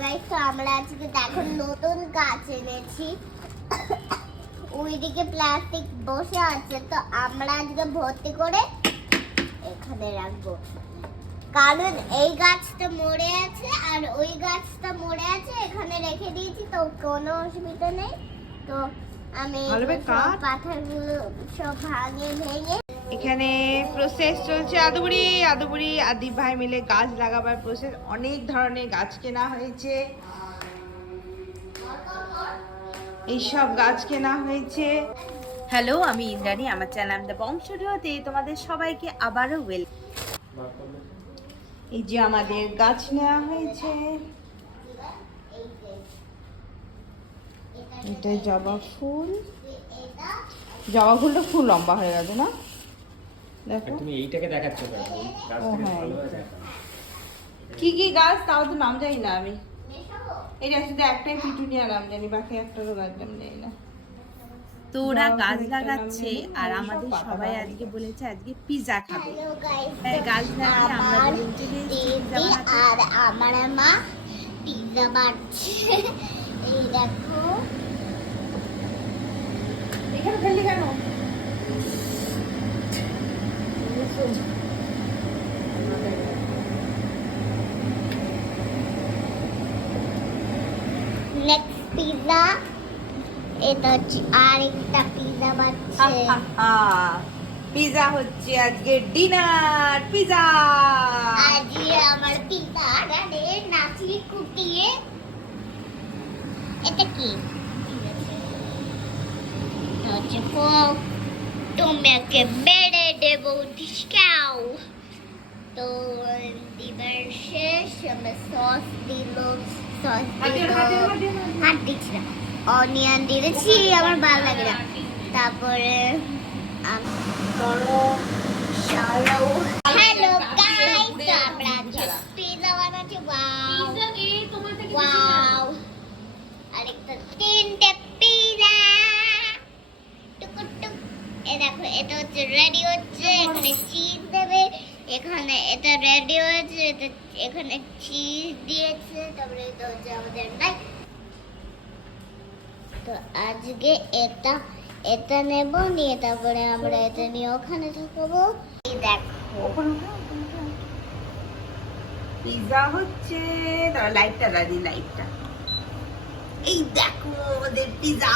Guys, তো আমরা আজকে দেখো নতুন গাছ এনেছি। ওইদিকে প্লাস্টিক বসে আছে, তো আমরা আজকে ভর্তি করে এখানে রাখবো, কারণ এই গাছটা মরে আছে আর ওই গাছটা মরে আছে, এখানে রেখে দিয়েছি, তো কোনো অসুবিধা নেই। তো আমি পাথরগুলো সব ভেঙে এখানে প্রসেস চলছে। আদুবুড়ি আদি ভাই মিলে গাছ লাগাবার প্রসেস। অনেক ধরনের গাছ কেনা হয়েছে, এইসব গাছ কেনা হয়েছে। হ্যালো, আমি ইন্দ্রাণী, আমার চ্যানেল দ্য বংশধরতে তোমাদের সবাইকে আবারও এই যে আমাদের গাছ নেওয়া হয়েছে। এটা জবা ফুলটা ফুল লম্বা হয়ে গেছে না? দেখো তুমি এইটাকে দেখাচ্ছ কেন? এই গাছটাকে ভালো আছে। কি কি গাছ তাও তো নাম জানি না আমি। এটা শুধু একটাই পিটুনিয়া নাম জানি, বাকি একটারও গাছ নাম জানি না। তো ওরা গাছ লাগাচ্ছে আর আমাদের সবাই আজকে বলেছে আজকে পিজা খাবে। গাছ লাগিয়ে আমরা দুজন চলে এসেছি আর আমার মা পিজা বানাচ্ছে। এই দেখো, এখানে ফেললি কেন? নেক্সট পিজা, এটা হচ্ছে আরেকটা পিজা বানাচ্ছে। পিজা হচ্ছে আজকে ডিনার পিজা। আজকে আমার পিজা রানে নাচি কুটিয়ে। এটা কি? এটা হচ্ছে ফোক। তোমাকে বেড়ে দেবো ডিসকাউ। তো দিবার শেষ আমরা সস দিল, হাত দিচ্ছি না, অনিয়ন দিয়েছি, আমার ভালো লাগে না। তারপরে হ্যালো গাইস, আমরা পিজা বানাচ্ছি। ওয়াও, আরেকটা তিনটে পিজা টুকুটুক। দেখো, এটা হচ্ছে রেডি হচ্ছে, এখানে চিজ দেবে, এখানে এটা রেডি হয়েছে, এখানে চিজ দিয়েছে, তারপরে এটা হচ্ছে আমাদের লাইক। তো আজকে এটা নেব, নিয়ে তারপরে আমরা এটা নিয়ে ওখানে ঢুকবো। এই দেখো পিজা হচ্ছে, তার লাইটটা দাদি, লাইটটা। এই দেখো আমাদের পিজা।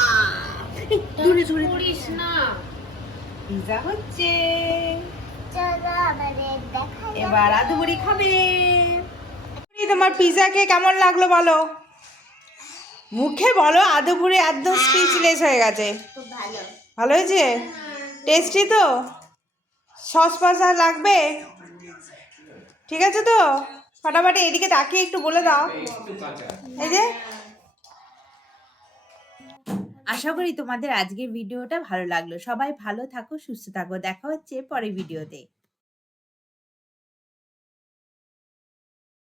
দূরে দূরে করিস না। পিজা হচ্ছে, চলো আমাদের দেখা যাক। এবার আদুবুড়ি খাবে। তোমার পিজাকে কেমন লাগলো বলো, মুখে বলো। আদুবুড়ি একদম স্পিচলেস হয়ে গেছে। খুব ভালো। ভালো হয়েছে? টেস্টি তো? সস ফস আর লাগবে? ঠিক আছে তো? ফাটাফাটি এদিকে তাকিয়ে একটু বলে দাও। এই যে, আশা করি তোমাদের আজকের ভিডিওটা ভালো লাগলো। সবাই ভালো থাকো, সুস্থ থাকো। দেখা হচ্ছে পরের ভিডিওতে।